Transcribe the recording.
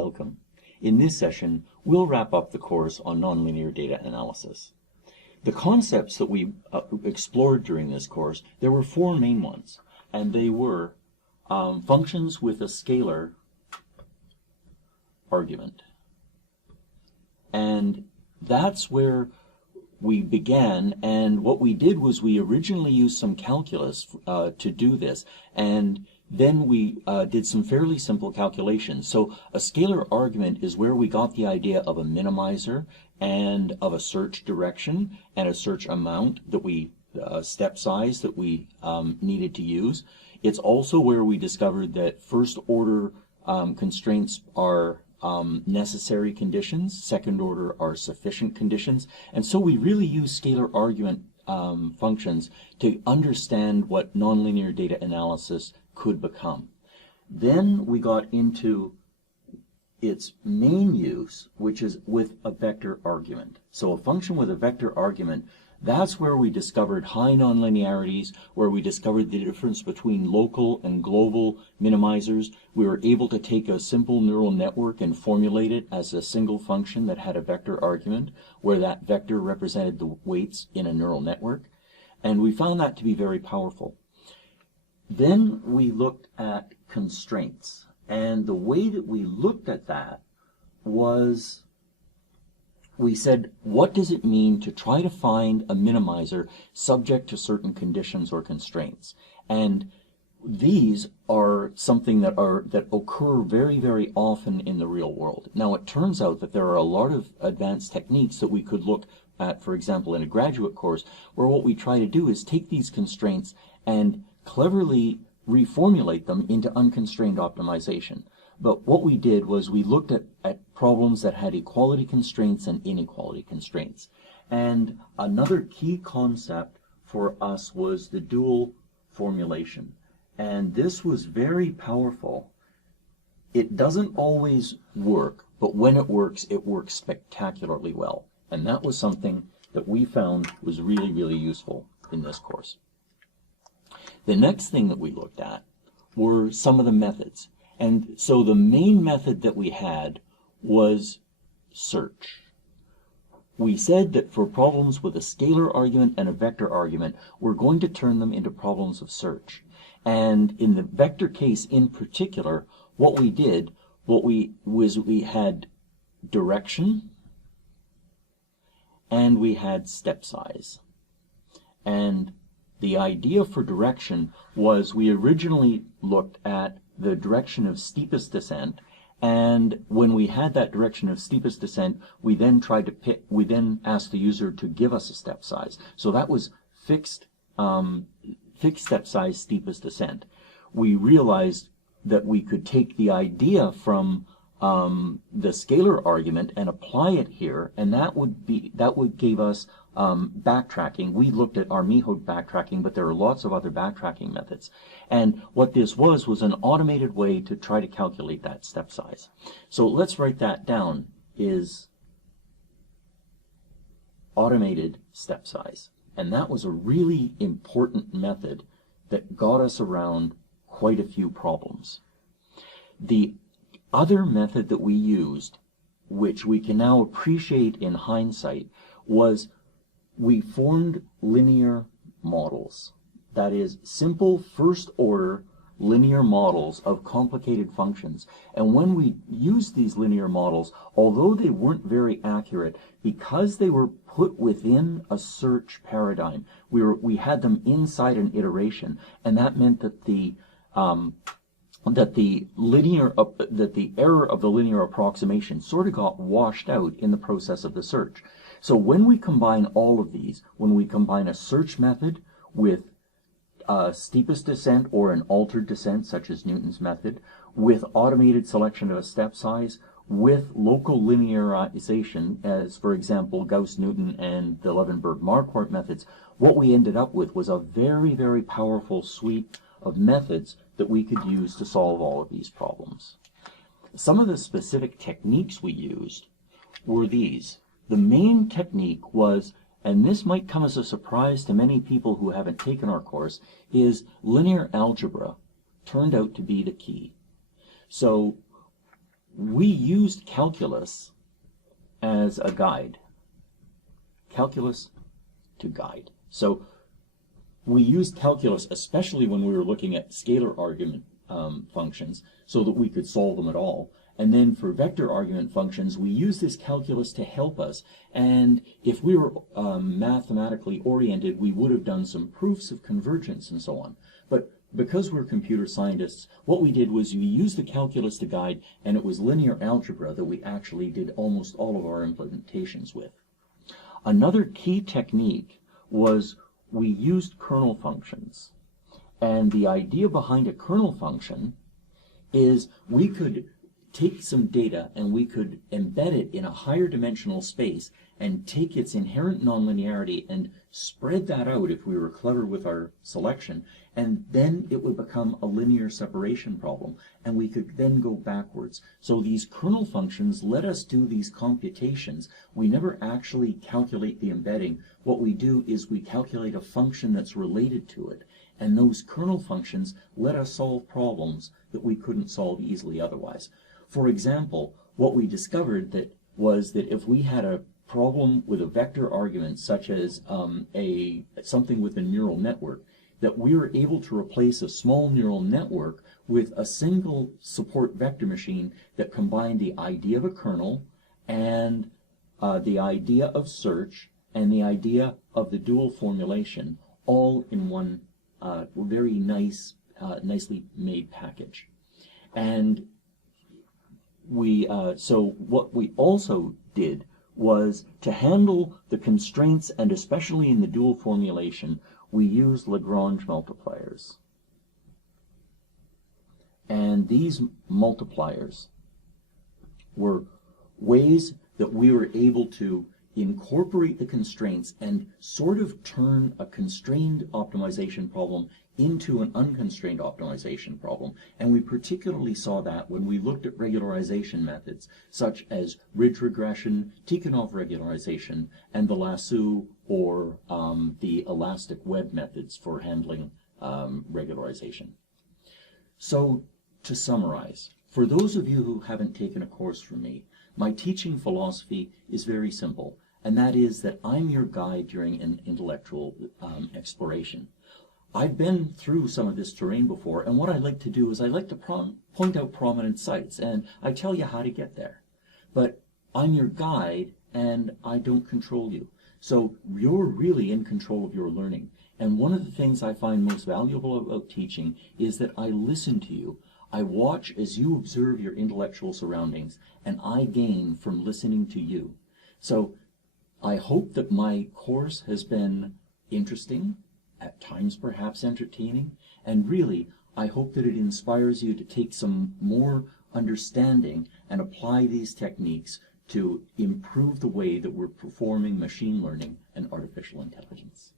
welcome. In this session, we'll wrap up the course on nonlinear data analysis. The concepts that we explored during this course, there were four main ones, and they were functions with a scalar argument. And that's where we began, and what we did was we originally used some calculus to do this, and then we did some fairly simple calculations. So a scalar argument is where we got the idea of a minimizer and of a search direction and a search amount that we, step size that we needed to use. It's also where we discovered that first order constraints are necessary conditions, second order are sufficient conditions, and so we really use scalar argument functions to understand what nonlinear data analysis could become. Then we got into its main use, which is with a vector argument. So a function with a vector argument, that's where we discovered high nonlinearities, where we discovered the difference between local and global minimizers. We were able to take a simple neural network and formulate it as a single function that had a vector argument, where that vector represented the weights in a neural network. And we found that to be very powerful. Then we looked at constraints. And the way that we looked at that was, we said, what does it mean to try to find a minimizer subject to certain conditions or constraints? And these are something that occur very, very often in the real world. Now, it turns out that there are a lot of advanced techniques that we could look at, for example, in a graduate course, where what we try to do is take these constraints and cleverly reformulate them into unconstrained optimization. But what we did was we looked at problems that had equality constraints and inequality constraints. And another key concept for us was the dual formulation. And this was very powerful. It doesn't always work, but when it works spectacularly well. And that was something that we found was really, really useful in this course. The next thing that we looked at were some of the methods. And so the main method that we had was search. We said that for problems with a scalar argument and a vector argument, we're going to turn them into problems of search. And in the vector case in particular, what we did, we had direction and we had step size. And the idea for direction was we originally looked at the direction of steepest descent, and when we had that direction of steepest descent, we then asked the user to give us a step size. So that was fixed step size, steepest descent. We realized that we could take the idea from the scalar argument and apply it here, and that would give us backtracking. We looked at Armijo backtracking, but there are lots of other backtracking methods. And what this was an automated way to try to calculate that step size. So let's write that down, is automated step size. And that was a really important method that got us around quite a few problems. The other method that we used, which we can now appreciate in hindsight, was we formed linear models. That is, simple first-order linear models of complicated functions. And when we used these linear models, although they weren't very accurate, because they were put within a search paradigm, we had them inside an iteration, and that meant that the error of the linear approximation sort of got washed out in the process of the search. So when we combine all of these, when we combine a search method with steepest descent or an altered descent, such as Newton's method, with automated selection of a step size, with local linearization, as for example Gauss-Newton and the Levenberg-Marquardt methods, what we ended up with was a very, very powerful suite of methods that we could use to solve all of these problems. Some of the specific techniques we used were these. The main technique was, and this might come as a surprise to many people who haven't taken our course, is linear algebra turned out to be the key. So we used calculus as a guide. Calculus to guide. So we used calculus, especially when we were looking at scalar argument functions, so that we could solve them at all. And then for vector argument functions, we use this calculus to help us. And if we were mathematically oriented, we would have done some proofs of convergence and so on. But because we're computer scientists, what we did was we used the calculus to guide, and it was linear algebra that we actually did almost all of our implementations with. Another key technique was we used kernel functions. And the idea behind a kernel function is we could take some data and we could embed it in a higher dimensional space and take its inherent nonlinearity and spread that out if we were clever with our selection, and then it would become a linear separation problem, and we could then go backwards. So these kernel functions let us do these computations. We never actually calculate the embedding. What we do is we calculate a function that's related to it, and those kernel functions let us solve problems that we couldn't solve easily otherwise. For example, what we discovered was that if we had a problem with a vector argument, such as something with a neural network, that we were able to replace a small neural network with a single support vector machine that combined the idea of a kernel and the idea of search and the idea of the dual formulation, all in one very nicely made package. And so what we also did was to handle the constraints, and especially in the dual formulation, we used Lagrange multipliers. And these multipliers were ways that we were able to incorporate the constraints and sort of turn a constrained optimization problem into an unconstrained optimization problem. And we particularly saw that when we looked at regularization methods, such as ridge regression, Tikhonov regularization, and the lasso or the elastic web methods for handling regularization. So, to summarize, for those of you who haven't taken a course from me, my teaching philosophy is very simple, and that is that I'm your guide during an intellectual exploration. I've been through some of this terrain before, and what I like to do is I like to point out prominent sites, and I tell you how to get there. But I'm your guide, and I don't control you. So you're really in control of your learning. And one of the things I find most valuable about teaching is that I listen to you. I watch as you observe your intellectual surroundings, and I gain from listening to you. So I hope that my course has been interesting, at times perhaps entertaining, and really I hope that it inspires you to take some more understanding and apply these techniques to improve the way that we're performing machine learning and artificial intelligence.